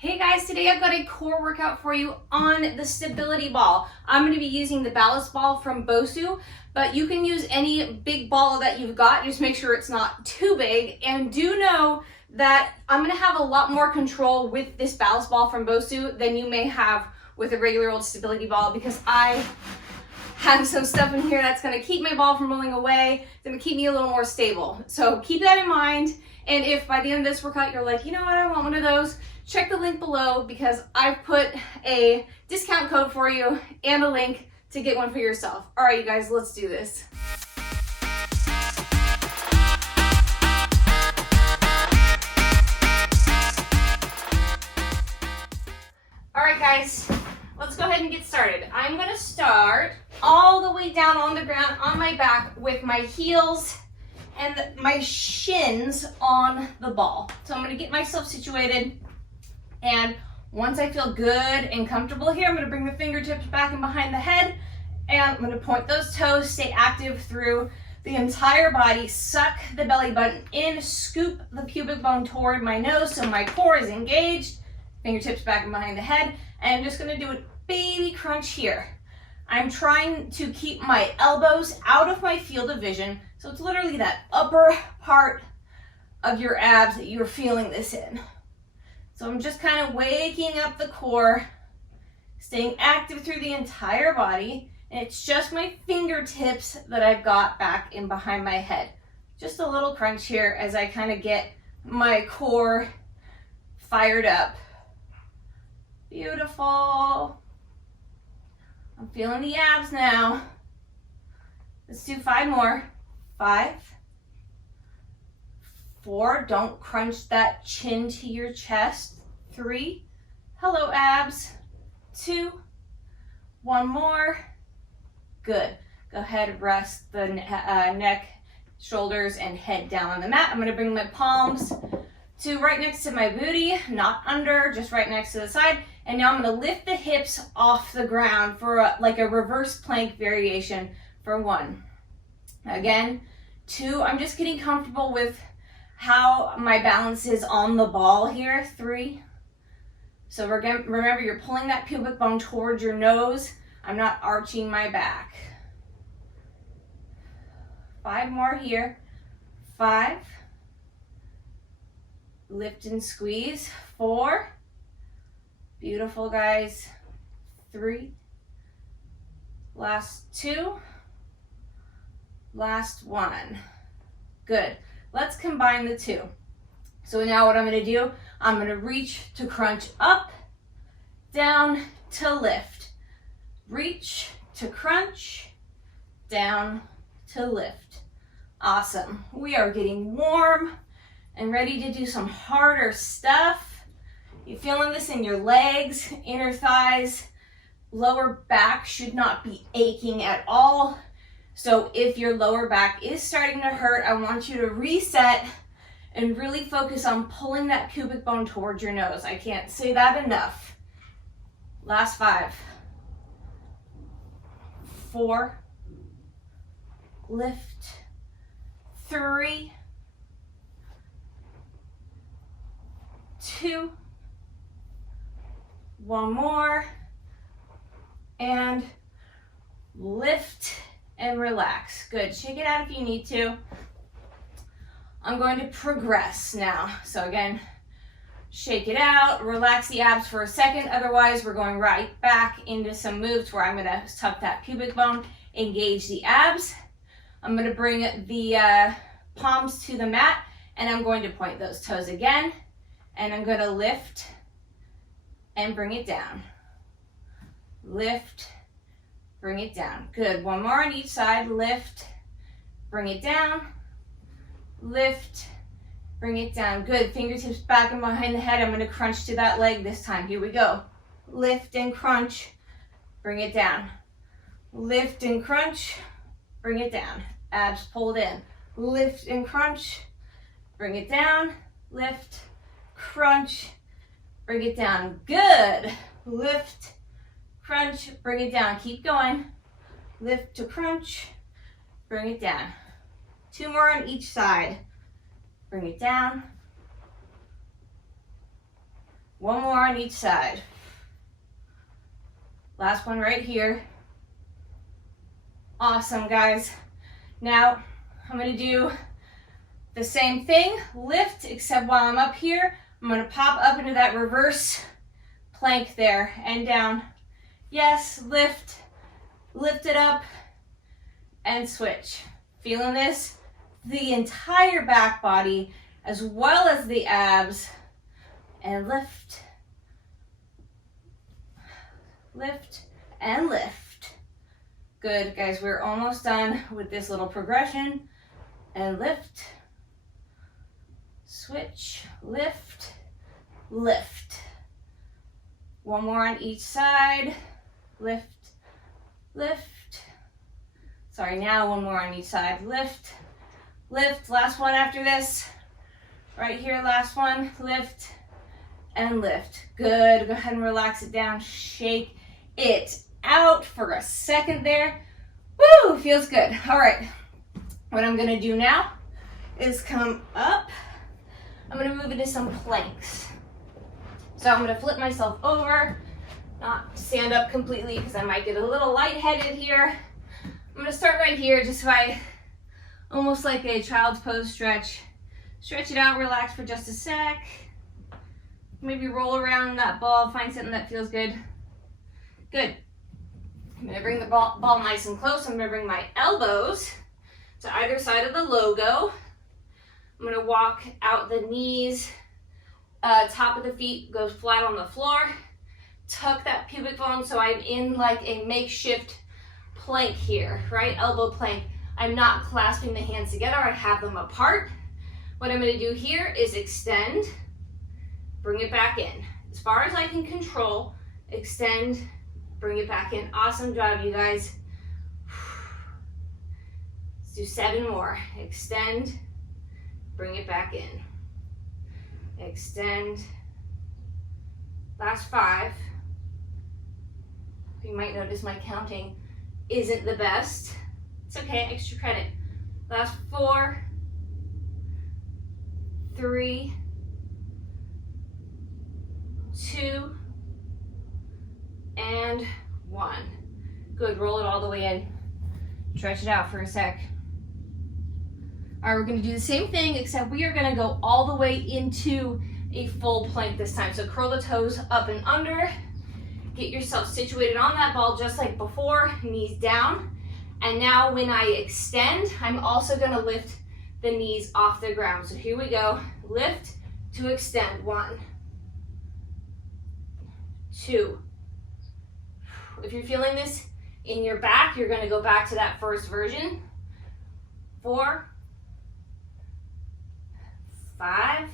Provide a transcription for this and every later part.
Hey guys, today I've got a core workout for you on the stability ball. I'm going to be using the ballast ball from BOSU, but you can use any big ball that you've got. Just make sure it's not too big, and do know that I'm going to have a lot more control with this ballast ball from BOSU than you may have with a regular old stability ball, because I have some stuff in here that's going to keep my ball from rolling away. It's going to keep me a little more stable. So keep that in mind. And if by the end of this workout you're like, you know what, I want one of those, check the link below, because I've put a discount code for you and a link to get one for yourself. All right, you guys, let's do this. All right, guys, let's go ahead and get started. I'm going to start all the way down on the ground on my back with my heels and my shins on the ball. So I'm going to get myself situated, and once I feel good and comfortable here, I'm going to bring the fingertips back and behind the head, and I'm going to point those toes, stay active through the entire body, suck the belly button in, scoop the pubic bone toward my nose so my core is engaged, fingertips back and behind the head, and I'm just going to do a baby crunch here. I'm trying to keep my elbows out of my field of vision, so it's literally that upper part of your abs that you're feeling this in. So I'm just kind of waking up the core, staying active through the entire body, and it's just my fingertips that I've got back in behind my head. Just a little crunch here as I kind of get my core fired up. Beautiful. I'm feeling the abs now. Let's do 5 more. 5, 4, don't crunch that chin to your chest. 3, hello abs. 2, 1 more. Good. Go ahead, rest the neck, shoulders, and head down on the mat. I'm going to bring my palms to right next to my booty, not under, just right next to the side. And now I'm going to lift the hips off the ground for like a reverse plank variation for 1. Again, 2, I'm just getting comfortable with how my balance is on the ball here. 3, so remember, you're pulling that pubic bone towards your nose. I'm not arching my back. 5 more here. 5, lift and squeeze. 4, beautiful guys. 3, last 2, last 1. Good. Let's combine the 2. So now what I'm going to do, I'm going to reach to crunch up, down to lift. Reach to crunch, down to lift. Awesome. We are getting warm and ready to do some harder stuff. You feeling this in your legs, inner thighs, lower back should not be aching at all. So if your lower back is starting to hurt, I want you to reset and really focus on pulling that pubic bone towards your nose. I can't say that enough. Last 5. 4, lift. 3, 2, 1 more, and lift and relax. Good. Shake it out if you need to. I'm going to progress now. So again, shake it out, relax the abs for a second. Otherwise, we're going right back into some moves where I'm going to tuck that pubic bone, engage the abs. I'm going to bring the palms to the mat, and I'm going to point those toes again, and I'm going to lift and bring it down. Lift, bring it down. Good. 1 more on each side. Lift, bring it down. Lift, bring it down. Good. Fingertips back and behind the head. I'm going to crunch to that leg this time. Here we go. Lift and crunch, bring it down. Lift and crunch, bring it down. Abs pulled in. Lift and crunch, bring it down. Lift, crunch, bring it down. Good. Lift, crunch, bring it down. Keep going. Lift to crunch, bring it down. 2 more on each side. Bring it down. One more on each side. Last one right here. Awesome, guys. Now, I'm gonna do the same thing, lift, except while I'm up here, I'm gonna pop up into that reverse plank there and down. Yes, lift it up, and switch. Feeling this? The entire back body, as well as the abs, and lift, lift, and lift. Good, guys, we're almost done with this little progression. And lift, switch, lift, lift. One more on each side. Lift, lift. Sorry, now one more on each side. Lift, lift. Last one after this. Right here, last one. Lift and lift. Good. Go ahead and relax it down. Shake it out for a second there. Woo, feels good. All right. What I'm going to do now is come up. I'm going to move into some planks. So I'm going to flip myself over, not stand up completely because I might get a little lightheaded here. I'm going to start right here, just by almost like a child's pose stretch. Stretch it out, relax for just a sec. Maybe roll around that ball, find something that feels good. Good. I'm going to bring the ball nice and close. I'm going to bring my elbows to either side of the logo. I'm going to walk out the knees. Top of the feet goes flat on the floor. Tuck that pubic bone so I'm in like a makeshift plank here, right? Elbow plank. I'm not clasping the hands together. I have them apart. What I'm going to do here is extend, bring it back in. As far as I can control, extend, bring it back in. Awesome job, you guys. Let's do 7 more. Extend, bring it back in. Extend. Last 5. You might notice my counting isn't the best. It's okay, extra credit. Last 4, 3, 2, and 1. Good, roll it all the way in. Stretch it out for a sec. All right, we're gonna do the same thing, except we are gonna go all the way into a full plank this time. So curl the toes up and under, get yourself situated on that ball just like before, knees down. And now when I extend, I'm also gonna lift the knees off the ground. So here we go, lift to extend. 1, 2. If you're feeling this in your back, you're gonna go back to that first version. 4, 5,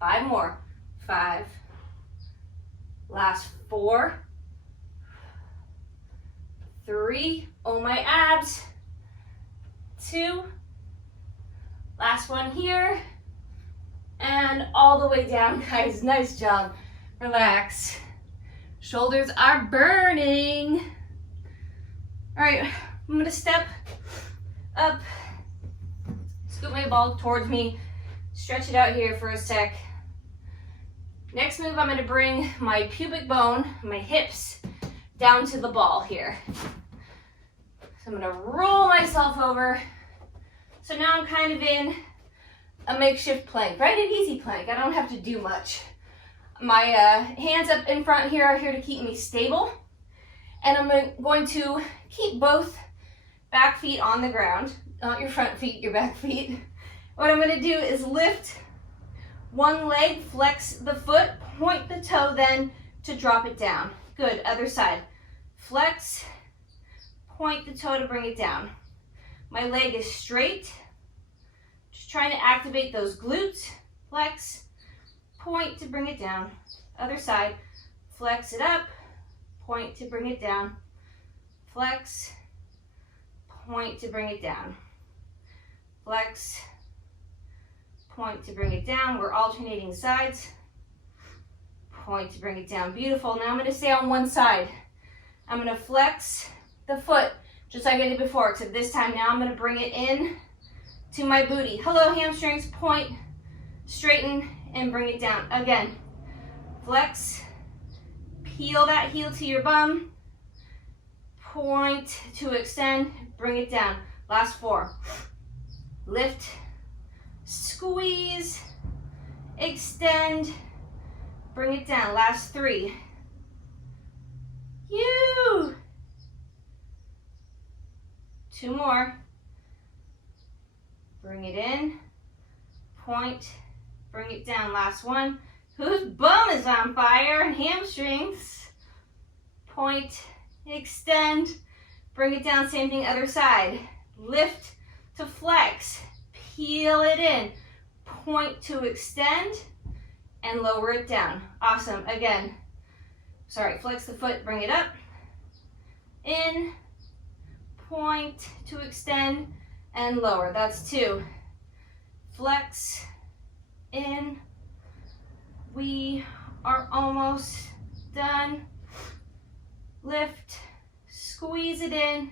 5 more. 5. Last 4, 3. Oh, my abs. 2. Last one here. And all the way down, guys. Nice job. Relax. Shoulders are burning. All right, I'm gonna step up. Scoop my ball towards me, stretch it out here for a sec. Next move, I'm going to bring my pubic bone, my hips, down to the ball here. So I'm going to roll myself over. So now I'm kind of in a makeshift plank, right? An easy plank. I don't have to do much. My hands up in front here are here to keep me stable. And I'm going to keep both back feet on the ground. Not your front feet, your back feet. What I'm going to do is lift one leg, flex the foot, point the toe then to drop it down. Good, other side. Flex, point the toe to bring it down. My leg is straight. Just trying to activate those glutes. Flex, point to bring it down. Other side. Flex it up, point to bring it down. Flex, point to bring it down. Flex, point to bring it down. We're alternating sides. Point to bring it down. Beautiful. Now I'm going to stay on one side. I'm going to flex the foot just like I did before, except this time now I'm going to bring it in to my booty. Hello, hamstrings. Point, straighten, and bring it down. Again, flex, peel that heel to your bum, point to extend, bring it down. Last 4. Lift, squeeze, extend, bring it down. Last 3. You. 2 more. Bring it in, point, bring it down. Last 1. Whose bum is on fire? And hamstrings. Point, extend, bring it down. Same thing, other side. Lift to flex, peel it in, point to extend, and lower it down. Awesome. Again, sorry, flex the foot, bring it up, in, point to extend, and lower. That's 2. Flex, in. We are almost done. Lift, squeeze it in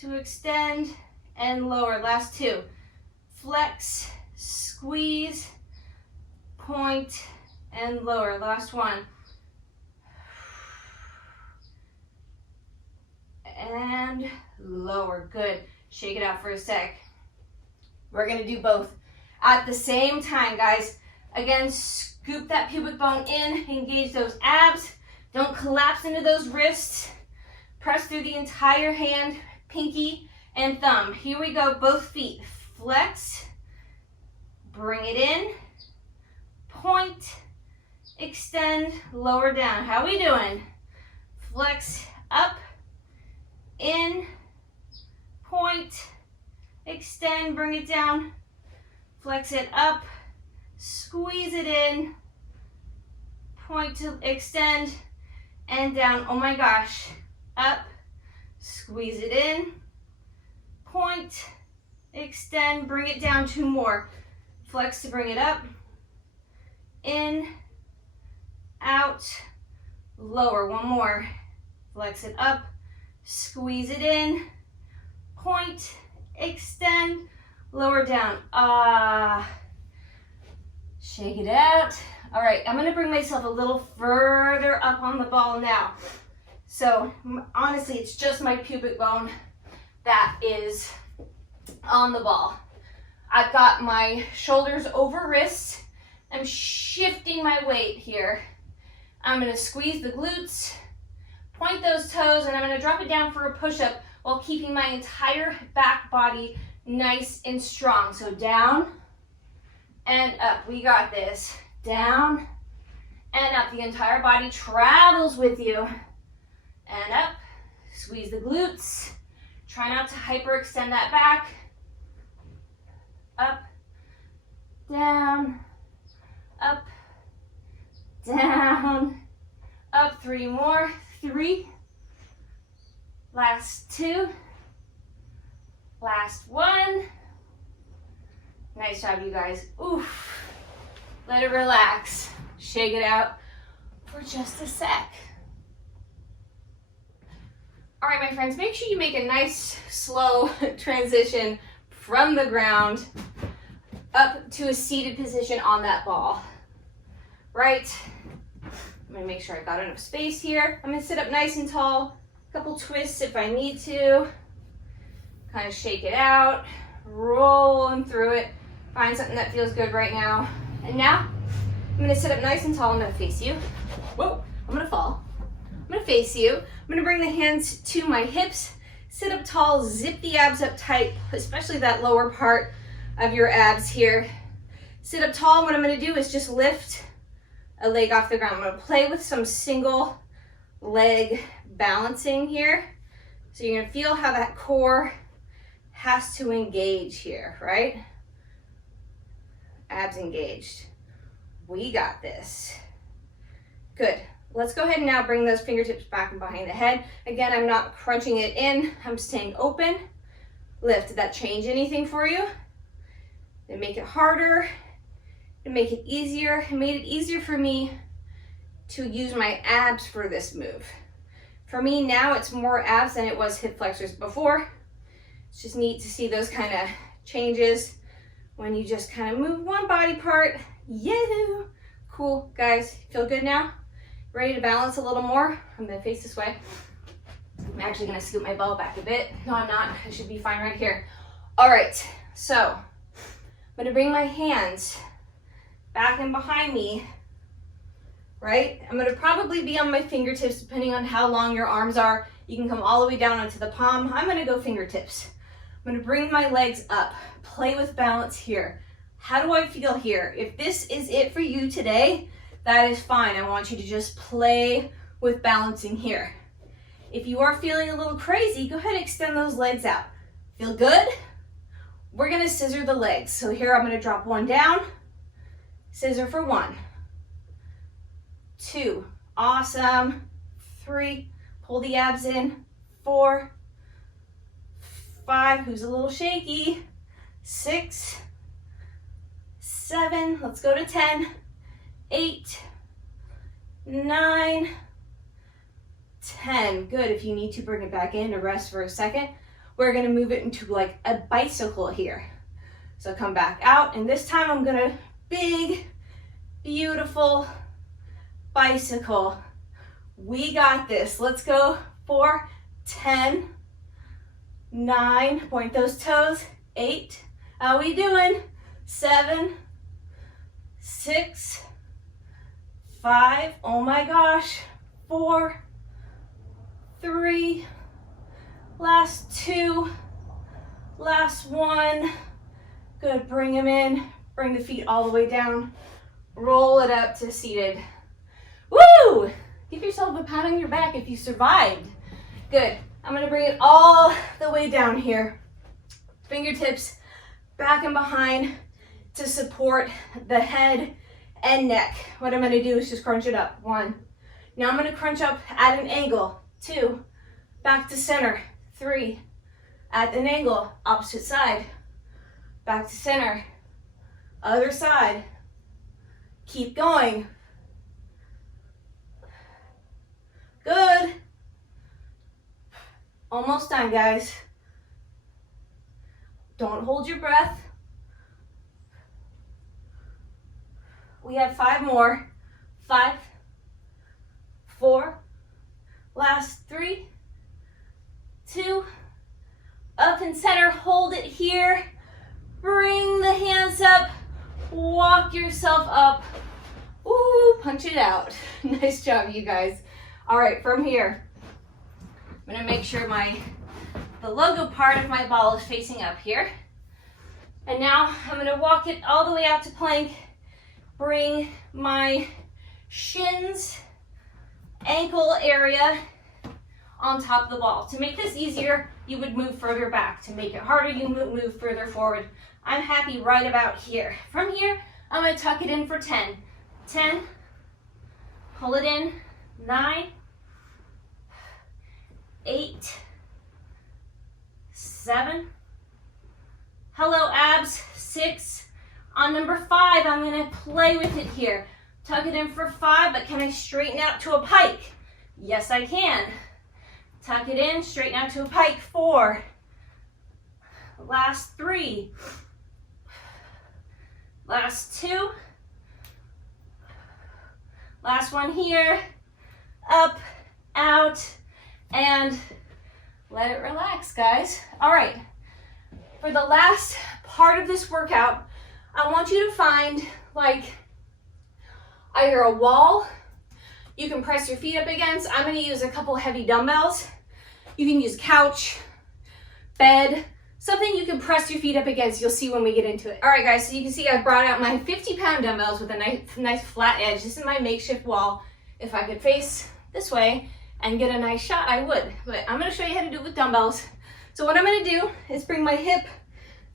to extend and lower. Last 2. Flex, squeeze, point, and lower. Last 1. And lower. Good. Shake it out for a sec. We're going to do both at the same time, guys. Again, scoop that pubic bone in, engage those abs. Don't collapse into those wrists. Press through the entire hand, pinky and thumb. Here we go, both feet. Flex, bring it in, point, extend, lower down. How are we doing? Flex up, in, point, extend, bring it down. Flex it up, squeeze it in, point to extend, and down. Oh my gosh. Up, squeeze it in, point, extend, bring it down. 2 more. Flex to bring it up, in, out, lower. 1 more. Flex it up, squeeze it in, point, extend, lower down. Shake it out. All right, I'm gonna bring myself a little further up on the ball now. So honestly, it's just my pubic bone that is on the ball. I've got my shoulders over wrists. I'm shifting my weight here. I'm gonna squeeze the glutes, point those toes, and I'm gonna drop it down for a push-up while keeping my entire back body nice and strong. So down and up. We got this. Down and up. The entire body travels with you. And up. Squeeze the glutes. Try not to hyperextend that back. Up, down, up, down, up. 3 more. 3. Last 2. Last 1. Nice job, you guys. Oof. Let it relax. Shake it out for just a sec. All right, my friends, make sure you make a nice, slow transition from the ground up to a seated position on that ball. Right? I'm gonna make sure I've got enough space here. I'm gonna sit up nice and tall. A couple twists if I need to. Kind of shake it out. Rolling through it. Find something that feels good right now. And now, I'm gonna sit up nice and tall. I'm gonna face you. Whoa, I'm gonna fall. I'm gonna face you. I'm gonna bring the hands to my hips. Sit up tall, zip the abs up tight, especially that lower part of your abs here. Sit up tall. What I'm gonna do is just lift a leg off the ground. I'm gonna play with some single leg balancing here. So you're gonna feel how that core has to engage here, right? Abs engaged. We got this. Good. Let's go ahead and now bring those fingertips back and behind the head. Again, I'm not crunching it in. I'm staying open. Lift. Did that change anything for you? Did it make it harder? Did it make it easier? It made it easier for me to use my abs for this move. For me now, it's more abs than it was hip flexors before. It's just neat to see those kind of changes when you just kind of move one body part Yeah. Cool, guys. Feel good now? Ready to balance a little more? I'm gonna face this way. I'm actually gonna scoot my ball back a bit. No, I'm not. I should be fine right here. All right, so I'm gonna bring my hands back and behind me, right? I'm gonna probably be on my fingertips depending on how long your arms are. You can come all the way down onto the palm. I'm gonna go fingertips. I'm gonna bring my legs up, play with balance here. How do I feel here? If this is it for you today, that is fine. I want you to just play with balancing here. If you are feeling a little crazy, go ahead and extend those legs out. Feel good? We're gonna scissor the legs. So here I'm gonna drop one down, scissor for 1, 2, awesome, 3, pull the abs in, 4, 5, who's a little shaky, 6, 7, let's go to 10, 8, 9, 10. Good. If you need to bring it back in to rest for a second, we're going to move it into like a bicycle here. So come back out, and this time I'm going to big, beautiful bicycle. We got this. Let's go for 10, 9, point those toes, 8, how we doing? 7, 6, 5, oh my gosh, 4, 3, last 2, last 1. Good, bring them in, bring the feet all the way down, roll it up to seated. Woo! Give yourself a pat on your back if you survived. Good, I'm gonna bring it all the way down here. Fingertips back and behind to support the head and neck. What I'm gonna do is just crunch it up. 1. Now I'm gonna crunch up at an angle. 2, back to center. 3, at an angle, opposite side. Back to center, other side. Keep going. Good. Almost done, guys. Don't hold your breath. We have 5 more. 5, 4, last 3, 2, up and center, hold it here. Bring the hands up, walk yourself up. Ooh, punch it out. Nice job, you guys. All right, from here, I'm gonna make sure the logo part of my ball is facing up here. And now I'm gonna walk it all the way out to plank. Bring my shins, ankle area on top of the ball. To make this easier, you would move further back. To make it harder, you move further forward. I'm happy right about here. From here, I'm gonna tuck it in for 10. 10, pull it in, 9, 8, 7, hello abs, 6. On number 5, I'm gonna play with it here. Tuck it in for 5, but can I straighten out to a pike? Yes, I can. Tuck it in, straighten out to a pike. 4, last 3, last 2, last one here, up, out, and let it relax, guys. All right, for the last part of this workout, I want you to find like either a wall you can press your feet up against. I'm gonna use a couple heavy dumbbells. You can use couch, bed, something you can press your feet up against. You'll see when we get into it. All right, guys, so you can see I brought out my 50-pound dumbbells with a nice flat edge. This is my makeshift wall. If I could face this way and get a nice shot, I would. But I'm gonna show you how to do it with dumbbells. So what I'm gonna do is bring my hip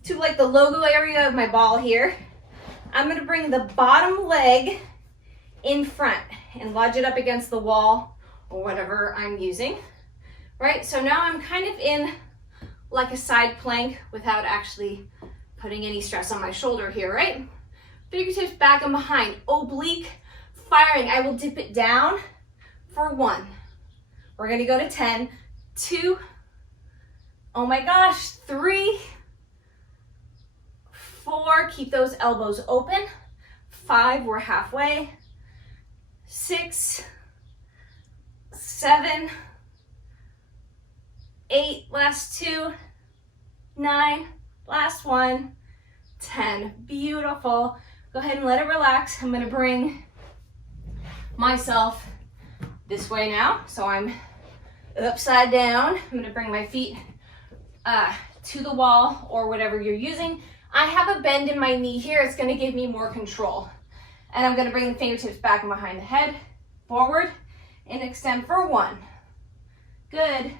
to like the logo area of my ball here. I'm gonna bring the bottom leg in front and lodge it up against the wall or whatever I'm using, right? So now I'm kind of in like a side plank without actually putting any stress on my shoulder here, right? Fingertips back and behind, oblique firing. I will dip it down for 1. We're gonna go to 10, 2, oh my gosh, 3, 4, keep those elbows open, 5, we're halfway. 6, 7, 8, last 2, 9, last 1, 10. Beautiful. Go ahead and let it relax. I'm going to bring myself this way now. So I'm upside down. I'm going to bring my feet to the wall or whatever you're using. I have a bend in my knee here. It's going to give me more control. And I'm going to bring the fingertips back and behind the head, forward, and extend for 1. Good.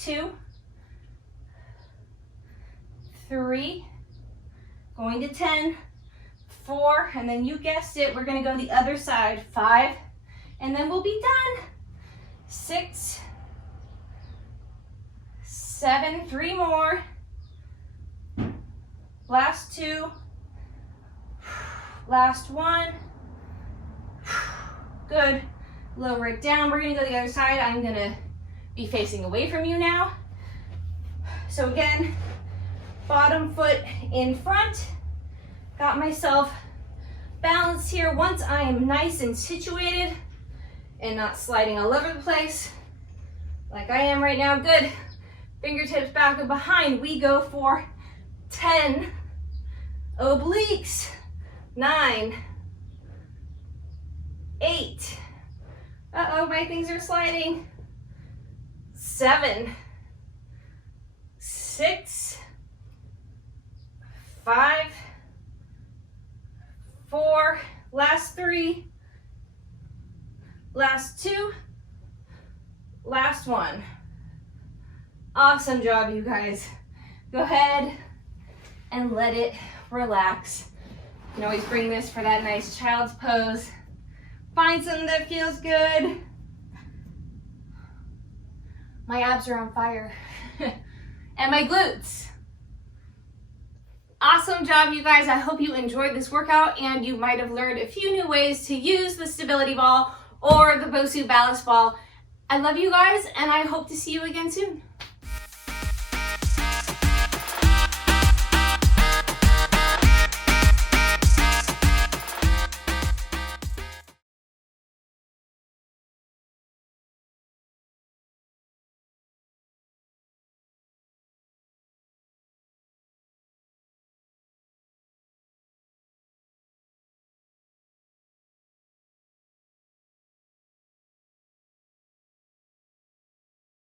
2, 3, going to 10, 4, and then you guessed it, we're going to go the other side, 5, and then we'll be done. 6, 7, 3 more. Last 2, last 1. Good. Lower it down. We're going to go the other side. I'm going to be facing away from you now. So again, bottom foot in front. Got myself balanced here. Once I am nice and situated and not sliding all over the place like I am right now. Good. Fingertips back and behind. We go for 10 obliques. 9, 8. Uh-oh, my things are sliding. 7, 6, 5, 4, last 3, last 2, last 1. Awesome job, you guys. Go ahead and let it relax. You can always bring this for that nice child's pose. Find something that feels good. My abs are on fire. And my glutes. Awesome job, you guys. I hope you enjoyed this workout and you might have learned a few new ways to use the stability ball or the BOSU Ballast ball. I love you guys and I hope to see you again soon.